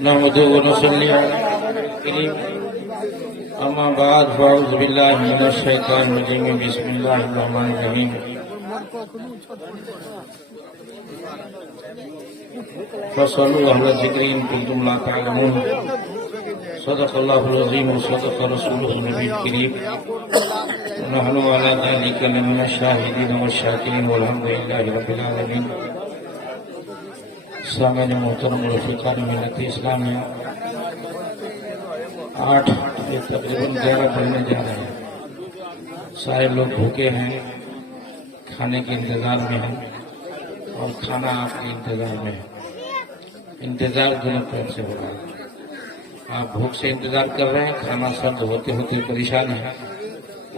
نحمده ونصلي على الكريم اما بعد فاعوذ بالله من الشيطان الرجيم بسم الله الرحمن الرحيم فصلوا اهل الذكر ان كنتم لا تعلمون صدق الله العظيم وصدق رسوله النبي الكريم ونحن على ذلك لمن الشاهدين والشاكرين والحمد لله رب العالمين. سامعین محترم رفیقان ملت اسلامیہ، 8 یہ تقریباً 11 بجنے جا رہے ہیں. سارے لوگ بھوکے ہیں، کھانے کے انتظار میں ہیں اور کھانا آپ کے انتظار میں ہے. انتظار دونوں طرف سے ہو رہا ہے. آپ بھوک سے انتظار کر رہے ہیں، کھانا سرد ہوتے ہوتے پریشان ہیں،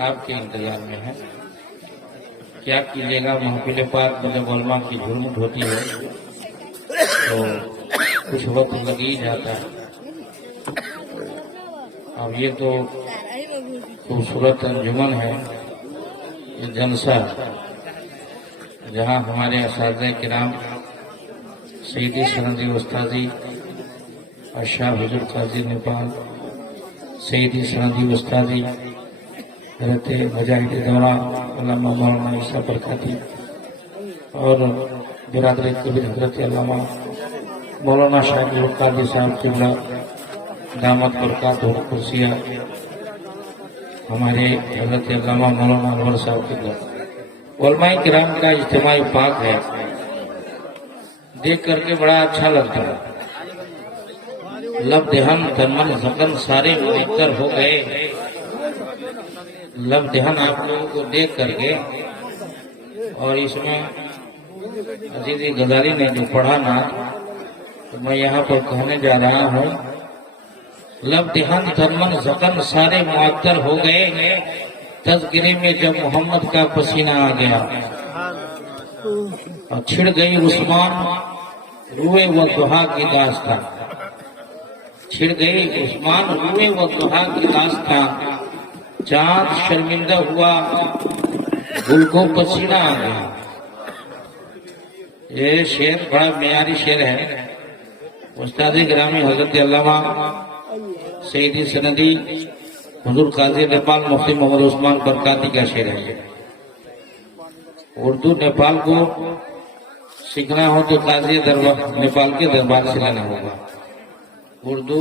آپ کے انتظار میں ہے. کیا کیجیے گا، محفل پاک میں جب علماء کی جھرمٹ ہوتی ہے تو کچھ وقت لگ ہی جاتا ہے. اب یہ تو خوبصورت انجمن ہے، یہ جلسہ جہاں ہمارے اساتذہ کرام سیدی سندی استاذی اشرف حضور قاضی نیپال، سیدی سندی استاذی حضرت مجاہد دورہ علامہ مولانا عیسیٰ برکاتی اور برادری کبیر حضرت علامہ مولانا شاہد قاضی صاحب قبلہ دامت برکاتہ کرسیہ، ہمارے حضرت علامہ مولانا انور صاحب قبلہ، علماء کرام کا اجتماعی پاک ہے. دیکھ کر کے بڑا اچھا لگتا ہے. لب دہن تن من زخم سارے معطر ہو گئے. لب دہن آپ لوگوں کو دیکھ کر کے، اور اس میں عزیزی غزالی نے جو پڑھا نا، تو میں یہاں پر کہنے جا رہا ہوں، لب دہن تن من زخم سارے معطر ہو گئے، تذکرے میں جب محمد کا پسینہ آ گیا اور چھڑ گئی عثمان روئے و دہا کی داستان. چھڑ گئی عثمان روئے و دہا کی داستان، چاند شرمندہ ہوا گل کو پسینہ آ گیا. یہ شعر بڑا معیاری شعر ہے. استاد گرامی حضرت علامہ سیدی سندی حضور قاضی نیپال مفتی محمد عثمان برکاتی کا شعر ہے. اردو نیپال کو سیکھنا ہو تو قاضی نیپال کے دربار سے لینا ہوگا. اردو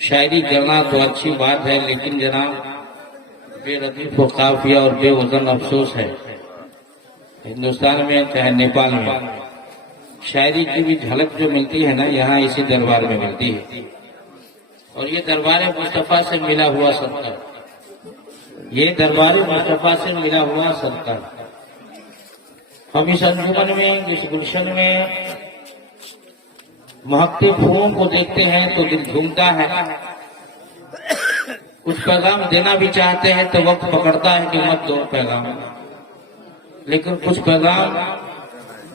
شاعری کرنا تو اچھی بات ہے، لیکن جناب بے ردیف و قافیہ اور بے وزن افسوس ہے. ہندوستان میں چاہے نیپال میں شاعری کی بھی جھلک جو ملتی ہے نا، یہاں اسی دربار میں ملتی ہے. اور یہ دربار مصطفیٰ سے ملا ہوا صدقہ، یہ دربار مصطفیٰ سے ملا ہوا صدقہ. ہم اس انجمن میں، اس گلشن میں مہکتے پھولوں کو دیکھتے ہیں تو دل جھومتا ہے. کچھ پیغام دینا بھی چاہتے ہیں تو وقت پکڑتا ہے کہ مت دو پیغام، لیکن کچھ پیغام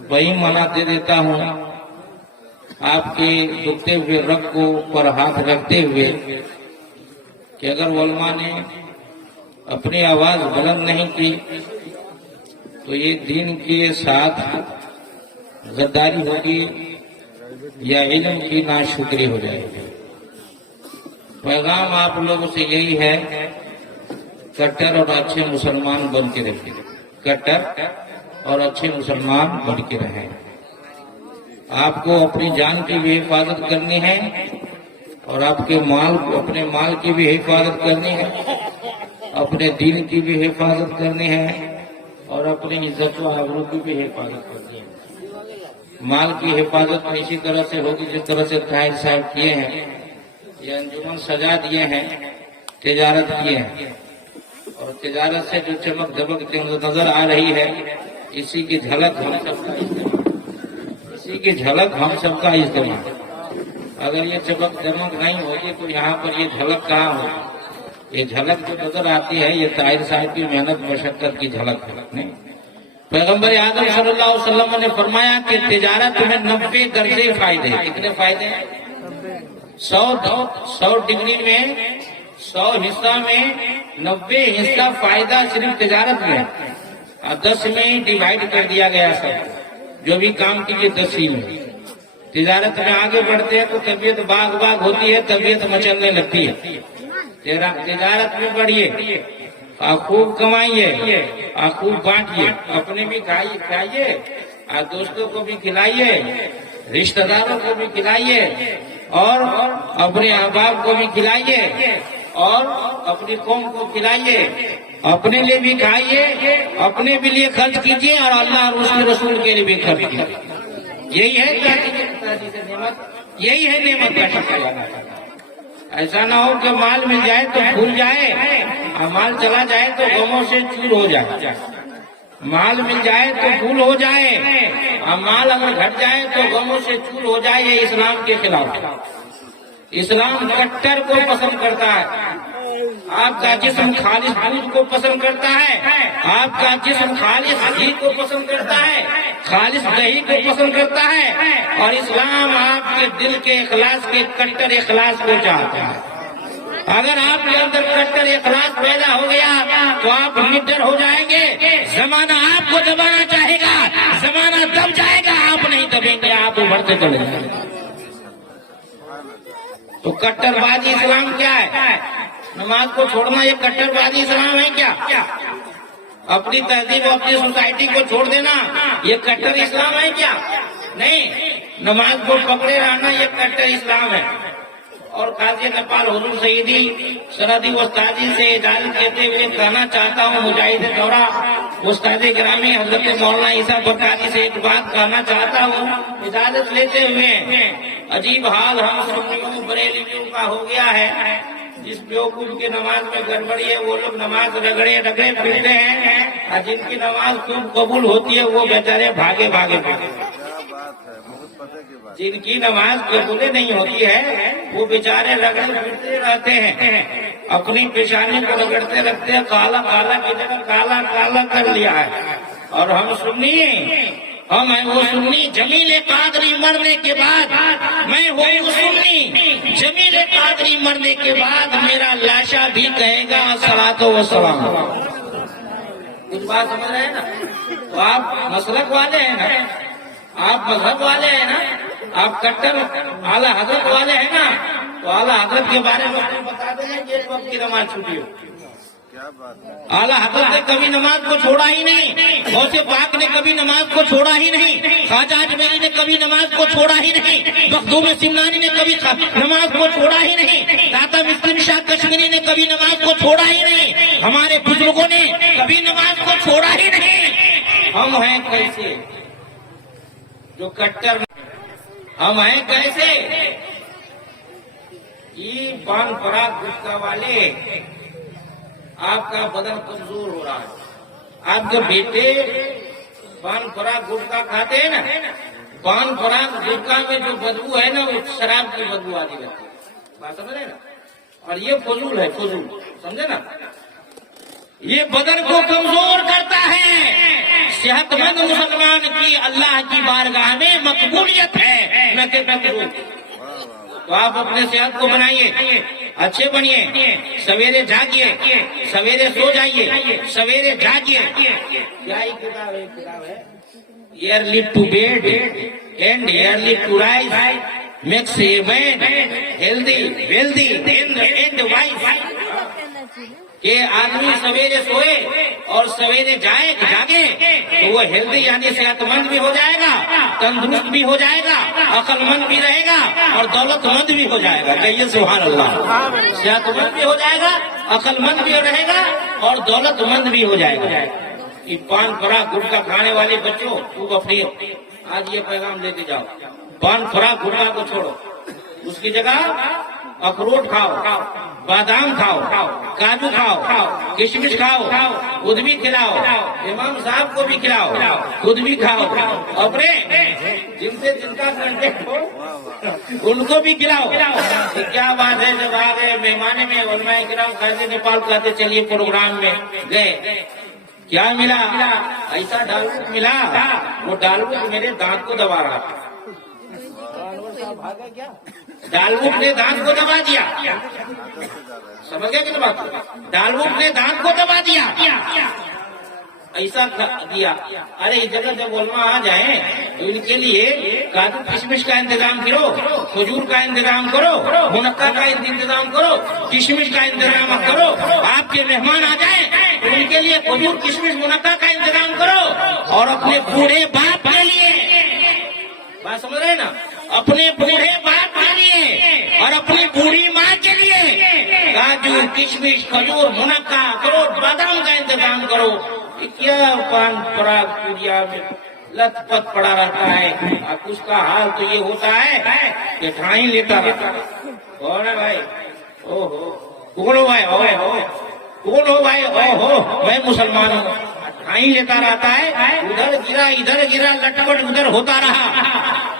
وہی منع دے دیتا ہوں آپ کے دکھتے ہوئے رگ کو پر ہاتھ رکھتے ہوئے کہ اگر علماء نے اپنی آواز بلند نہیں کی تو یہ دین کے ساتھ غداری ہوگی یا علم کی ناشکری ہو جائے گی. پیغام آپ لوگوں سے یہی ہے، کٹر اور اچھے مسلمان بن کے رہیں. کٹر اور اچھے مسلمان بن کے رہیں. آپ کو اپنی جان کی بھی حفاظت کرنی ہے اور آپ کے اپنے مال کی بھی حفاظت کرنی ہے، اپنے دین کی بھی حفاظت کرنی ہے اور اپنی عزت و آبرو کی بھی حفاظت کرنی ہے. مال کی حفاظت اسی طرح سے ہوگی جس طرح سے طاہر صاحب کیے ہیں. یہ انجمن سجا دیے ہیں، تجارت کیے ہیں، اور تجارت سے جو چمک دمک نظر آ رہی ہے، اسی کی جھلک ہم سب کا اجتماع. اگر یہ چمک دمک نہیں ہوگی تو یہاں پر یہ جھلک کہاں ہوگی؟ یہ جھلک جو نظر آتی ہے یہ طاہر صاحب کی محنت مشقت کی جھلک نہیں. پیغمبر اعظم صلی اللہ علیہ وسلم نے فرمایا کہ تجارت میں 90 درجے فائدے. کتنے فائدے؟ 100 ڈگری میں 100 حصہ میں 90 حصہ فائدہ صرف تجارت میں. 10 میں ڈیوائیڈ کر دیا گیا. سب جو بھی کام کیجیے 10 ہی میں. تجارت میں آگے بڑھتے ہیں تو طبیعت باغ باغ ہوتی ہے، طبیعت مچلنے لگتی ہے۔ تجارت میں بڑھیے، خوب کمائیے اور خوب بانٹیے، اپنے بھی کھائیے اور دوستوں کو بھی کھلائیے، رشتہ داروں کو بھی کھلائیے اور اپنے احباب کو بھی کھلائیے اور اپنی قوم کو کھلائیے، اپنے لیے بھی کھائیے، اپنے بھی لیے خرچ کیجیے اور اللہ اور اس کے رسول کے لیے بھی خرچ کیجیے۔ یہی ہے نعمت، یہی ہے نعمت کا شکر۔ ایسا نہ ہو کہ مال مل جائے تو بھول جائے اور مال چلا جائے تو غموں سے چور ہو جائے۔ مال مل جائے تو بھول ہو جائے اور مال اگر گھٹ جائے تو غموں سے چور ہو جائے۔ یہ اسلام کے خلاف ہے۔ اسلام کٹر کو پسند کرتا ہے۔ آپ کا جسم خالص دودھ کو پسند کرتا ہے، آپ کا جسم خالص گھی کو پسند کرتا ہے، خالص دہی کو پسند کرتا ہے، اور اسلام آپ کے دل کے اخلاص کے کٹر اخلاص کو چاہتا ہے۔ اگر آپ کے اندر کٹر اخلاص پیدا ہو گیا تو آپ نڈر ہو جائیں گے۔ زمانہ آپ کو دبانا چاہے گا، زمانہ دب جائے گا، آپ نہیں دبیں گے، آپ ابھرتے چلے جائیں گے۔ تو کٹر بازی اسلام کیا ہے؟ نماز کو چھوڑنا یہ کٹر بازی اسلام ہے کیا؟ اپنی تہذیب اپنی سوسائٹی کو چھوڑ دینا یہ کٹر اسلام ہے کیا؟ نہیں، نماز کو پکڑے رہنا یہ کٹر اسلام ہے۔ اور قاضی نیپال حضور سیدی سرحدی استادی سے اجازت لیتے ہوئے کہنا چاہتا ہوں، مجاہد دورہ استاد گرامی حضرت مولانا عیسیٰ بکاری سے ایک بات کہنا چاہتا ہوں اجازت لیتے ہوئے۔ عجیب حال ہم سنیوں بریلویوں کا ہو گیا ہے، جس بیوقوف کی نماز میں گڑبڑی ہے وہ لوگ نماز رگڑے پھرتے ہیں، اور جن کی نماز خوب قبول ہوتی ہے وہ بیچارے بھاگے جن کی نماز قبول نہیں ہوتی ہے وہ بیچارے رگڑے پھرتے رہتے ہیں، اپنی پیشانی کو رگڑتے رکھتے ہیں، کالا کالا کی جگہ کالا کالا کر لیا ہے۔ اور ہم ہیں وہ سنی، جمیل قادری مرنے کے بعد میں ہوں وہ سنی، جمیل قادری مرنے کے بعد میرا لاشا بھی کہے گا الصلاۃ والسلام۔ کچھ بات سمجھ رہے ہیں نا؟ تو آپ مسلک والے ہیں نا، آپ مذہب والے ہیں نا، آپ کٹر اعلیٰ حضرت والے ہیں نا، تو اعلیٰ حضرت کے بارے میں بتا دیں کہ ایک وقت کی نماز چھوٹی ہو۔ اعلیٰ حضرت نے کبھی نماز کو چھوڑا ہی نہیں، غوث پاک نے کبھی نماز کو چھوڑا ہی نہیں، خواجہ اجمیری نے کبھی نماز کو چھوڑا ہی نہیں، مخدوم سمنانی نے کبھی نماز کو چھوڑا ہی نہیں، داتا مسلم شاہ کشمیری نے کبھی نماز کو چھوڑا ہی نہیں، ہمارے بزرگوں نے کبھی نماز کو چھوڑا ہی نہیں۔ ہم ہیں کیسے جو کٹر، ہم ہیں کیسے یہ پان پراگ گٹکا والے۔ آپ کا بدن کمزور ہو رہا ہے، آپ کے بیٹے پان پراگ گٹکا کھاتے ہیں نا، پان پراگ گٹکا میں جو بدبو ہے نا وہ شراب کی بدبو آتی رہتی ہے، بات سمجھ رہے نا؟ اور یہ فضول ہے، فضول، سمجھے نا؟ یہ بدن کو کمزور کرتا ہے۔ صحت مند مسلمان کی اللہ کی بارگاہ میں مقبولیت ہے، نہ کہ تکلیف۔ تو آپ اپنے صحت کو بنائیے، اچھے بنیے، سویرے جاگیے، سویرے سو جائیے، سویرے جاگیے۔ کیا ہی کتاب ہے؟ Early to bed and early to rise makes a man healthy wealthy and wise. کہ آدمی سویرے سوئے اور سویرے جاگے تو وہ ہیلدی یعنی صحت مند بھی ہو جائے گا، تندرست بھی ہو جائے گا، عقل مند بھی رہے گا اور دولت مند بھی ہو جائے گا۔ کہیے سبحان اللہ۔ صحت مند بھی ہو جائے گا، عقل مند بھی رہے گا اور دولت مند بھی ہو جائے گا۔ یہ پان پراگ گٹکا کھانے والے بچوں کو اپنی آج یہ پیغام لے کے جاؤ، پان پراگ گٹکا کو چھوڑو، اس کی جگہ اخروٹ کھاؤ، بادام کھاؤ، کاجو کھاؤ، کشمش کھاؤ، خود بھی کھلاؤ، امام صاحب کو بھی کھلاؤ، خود بھی کھاؤ، اپنے جن سے جن کا کنٹیکٹ ہو ان کو بھی کھلاؤ۔ کیا بات ہے، جب آ گئے مہمانے میں علماء کرام قاضی نیپال کہتے چلیے پروگرام میں گئے، کیا ملا؟ ایسا ڈالوٹ ملا، وہ ڈالوٹ میرے دانت کو دبا رہا تھا۔ ڈالوٹ نے دانت کو دبا دیا، سمجھ گیا کہ بات؟ ڈالوٹ نے دانت کو دبا دیا۔ ایسا دیا. ارے اس جگہ جب علماء آ جائیں تو ان کے لیے کاجو کشمش کا انتظام کرو, کھجور کا انتظام کرو, منقع کا انتظام کرو, کشمش کا انتظام کرو. آپ کے مہمان آ جائیں تو ان کے لیے کھجور کشمش منقع کا انتظام کرو. اور اپنے بوڑھے باپ کے لیے, بات سمجھ رہے ہیں نا, اپنے بوڑھے باپ کے لیے اور اپنی بوڑھی ماں کے لیے کاجو کشمش کھجور منقع اخروٹ بادام کا انتظام کرو. کیا پان پراگ پوجا میں لت پت پڑا رہتا ہے. اب اس کا حال تو یہ ہوتا ہے کہ ٹھائی لیتا رہتا ہے. کون ہے بھائی؟ او ہو کون ہو بھائی؟ کون ہو بھائی؟ او ہو میں مسلمان ہوں. ٹھائی لیتا رہتا ہے, ادھر گرا ادھر گرا, لٹپٹ ادھر ہوتا رہا.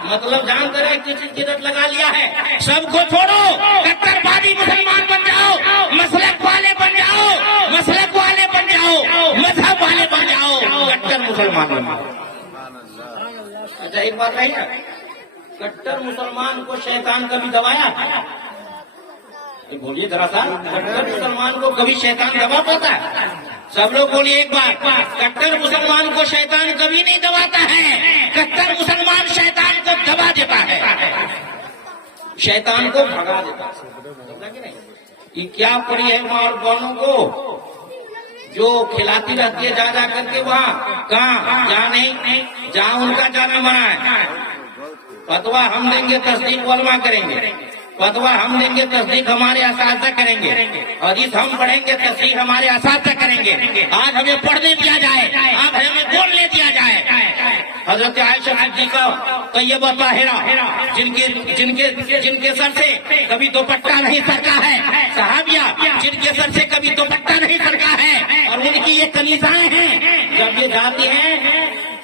مطلب جان کر کسی جدت لگا لیا ہے. سب کو چھوڑو, کٹر بادی مسلمان بن جاؤ, مسلک والے بن جاؤ, مسلک والے بن جاؤ, مذہب والے بن جاؤ, کٹر مسلمان بن جاؤ. اچھا ایک بات ہے, کٹر مسلمان کو شیطان کبھی دبایا؟ بولیے ذرا سا, کٹر مسلمان کو کبھی شیطان دبا پاتا ہے؟ سب لوگ بولیے ایک بات, کٹر مسلمان کو شیطان کبھی نہیں دباتا ہے. کٹر مسلمان شیطان کو دبا دیتا ہے, شیطان کو بھگا دیتا ہے. یہ کیا پڑی ہے ماں اور بہنوں کو جو کھلاتی رہتی ہے جا جا کر کے وہاں, کہاں جہاں نہیں جہاں ان کا جانا بنا ہے. فتوا ہم دیں گے, تصدیق علماء کریں گے. فتوا ہم دیں گے, تصدیق ہمارے اساتذہ کریں گے. حدیث ہم پڑھیں گے, تصدیق ہمارے اساتذہ کریں گے. آج ہمیں پڑھنے دیا جائے, آج ہمیں بولنے دیا جائے. حضرت عائشہ صدیقہ طیبہ طاہرہ جن کے سر سے کبھی دوپٹہ نہیں سرکا ہے, صحابیہ جن کے سر سے کبھی دوپٹہ نہیں سرکا ہے, اور ان کی یہ کنیزائیں ہیں, جب یہ جاتی ہیں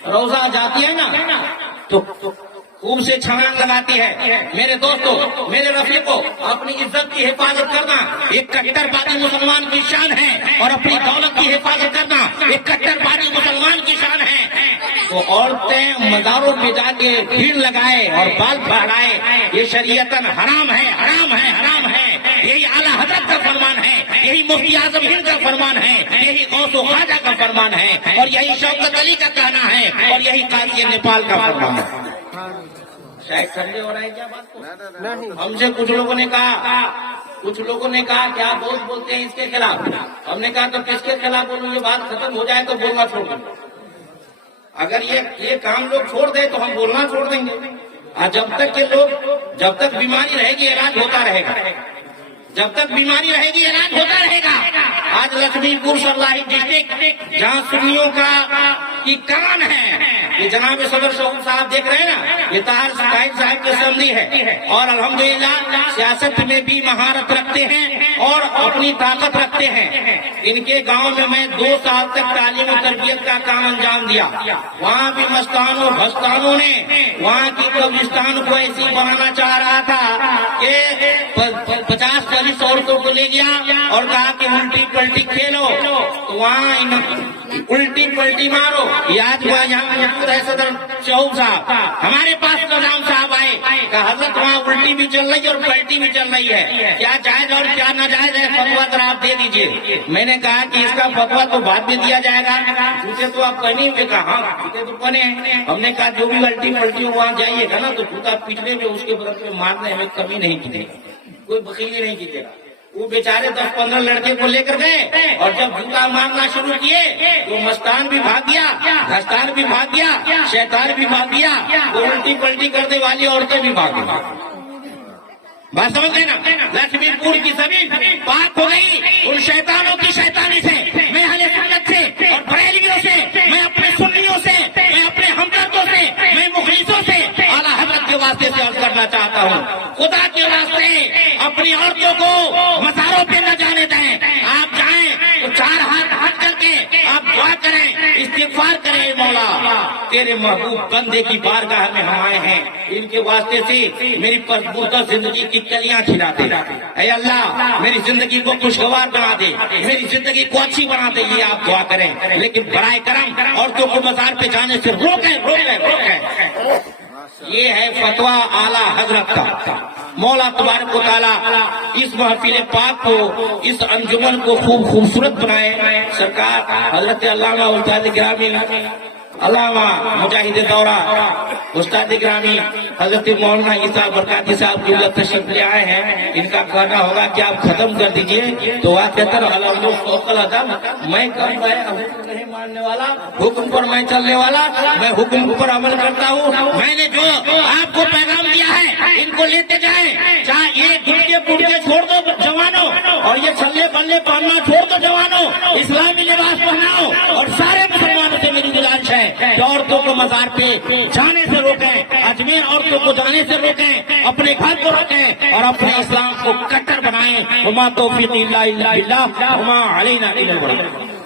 روزہ جاتی ہے نا تو خوب سے چھلانگ لگاتی ہے. میرے دوستو, میرے رفیقوں, اپنی عزت کی حفاظت کرنا ایک کٹر بادی مسلمان کی شان ہے, اور اپنی دولت کی حفاظت کرنا ایک کٹر بادی مسلمان کی شان ہے. تو عورتیں مزاروں پہ جا کے بھیڑ لگائے اور بال پھاڑائے, یہ شریعتاً حرام ہے, حرام ہے, حرام ہے. یہی اعلیٰ حضرت کا فرمان ہے, یہی مفتی اعظم ہند کا فرمان ہے, یہی غوث و خواجہ کا فرمان ہے, اور یہی شوکت علی کا کہنا ہے, اور یہی قاضی نیپال کا فرمان ہے. شاید سمجھے ہو رہا ہے کیا بات کو؟ ہم سے کچھ لوگوں نے کہا کہ آپ بہت بولتے ہیں اس کے خلاف. ہم نے کہا تو کس کے خلاف بولوں, یہ بات ختم ہو جائے تو بولنا چھوڑ دیں. اگر یہ کام لوگ چھوڑ دیں تو ہم بولنا چھوڑ دیں گے. جب تک بیماری رہے گی علاج ہوتا رہے گا, جب تک بیماری رہے گی علاج ہوتا رہے گا. آج لکشمی پور صلاحی ڈسٹرکٹ جہاں سنیوں کی کان ہے, یہ جناب صدر شعور صاحب دیکھ رہے ہیں نا, یہ طاہر سقائد صاحب کی اسمبلی ہے, اور الحمدللہ سیاست میں بھی مہارت رکھتے ہیں اور اپنی طاقت رکھتے ہیں. ان کے گاؤں میں 2 سال تک تعلیم و تربیت کا کام انجام دیا. وہاں بھی مستانوں بھستانوں نے وہاں کی قبرستان کو ایسی بنانا چاہ رہا تھا کہ 50-40 عورتوں کو لے گیا اور کہا کہ الٹی پلٹی کھیلو, تو وہاں الٹی پلٹی مارو. یاد ہوا یہاں موجود ہے صدر شعور صاحب, ہمارے پاس نظام صاحب آئے, کہ حضرت وہاں الٹی بھی چل رہی ہے اور پلٹی بھی چل رہی ہے, کیا جائز اور کیا ناجائز ہے, فتوا ذرا آپ دے دیجیے. میں نے کہا کہ اس کا فتوا تو بعد میں دیا جائے گا, جوتے تو آپ پہنے ہوئے, کہا ہاں جوتے تو پہنے ہیں. ہم نے کہا جو بھی الٹی پلٹی وہاں جائیے گا نا تو جوتا پچھلے میں اس کے بدل میں مارنے ہمیں کمی نہیں کی, کوئی بخیلی نہیں کی. وہ بیچارے 10-15 لڑکے کو لے کر گئے, اور جب جوتا مارنا شروع کیے تو مستان بھی بھاگ گیا, دستان بھی بھاگ گیا, شیطان بھی بھاگ گیا, وہ الٹی پلٹی کرنے والی عورتیں بھی بھاگ گئی. بات سمجھ گئے نا, لکشمی پور کی زمین پاک ہو گئی ان شیطانوں کی شیطانی سے. میں اہل سنت سے اور بریلویوں سے, میں اپنے سنیوں سے, میں اپنے ہمدردوں سے, میں مخلصوں سے اعلیٰ حضرت کے واسطے سے عرض کرنا چاہتا ہوں, خدا کے واسطے اپنی عورتوں کو مزاروں پہ نہ جانے دیں. آپ جائیں تو 4 ہاتھ کر کے آپ دعا کریں, استغفار کریں, مولا تیرے محبوب بندے کی بارگاہ میں ہم آئے ہیں, ان کے واسطے سے میری پسبوردہ زندگی کی کلیاں کھلا دے. اے اللہ میری زندگی کو خوشگوار بنا دے, میری زندگی کو اچھی بنا دے, یہ آپ دعا کریں. لیکن برائے کرم عورتوں کو مزار پہ جانے سے روکیں. یہ ہے فتویٰ اعلیٰ حضرت کا. مولا تبارک و تعالیٰ اس محفل پاک کو، اس انجمن کو خوب خوبصورت بنائے۔ سرکار حضرت علامہ استاد گرامی علامہ مجاہد دورہ استاد گرامی حضرت مولانا عیسیٰ برکاتی صاحب کی اللہ تشریف لے آئے ہیں، ان کا کہنا ہوگا کہ آپ ختم کر دیجئے۔ تو وہ کہتا ہے میں کہوں گا نہیں ماننے والا، حکم پر میں چلنے والا، میں حکم پر عمل کرتا ہوں۔ میں نے جو آپ کو پیغام دیا ہے ان کو لیتے جائیں، چاہے یہ گھٹے پٹکے چھوڑ دو جوانوں، اور یہ چھلے بلے پہننا چھوڑ دو جوانوں، اسلامی لباس پہناؤ، اور سارے مسلمانوں سے میری گزارش ہے کہ عورتوں کو مزار پہ جانے سے روکیں، اجمیر عورتوں کو جانے سے روکیں، اپنے گھر کو روکیں، اور اپنے اسلام کو کٹر بنائیں۔ وما توفیق الا باللہ وما علینا الا البلاغ۔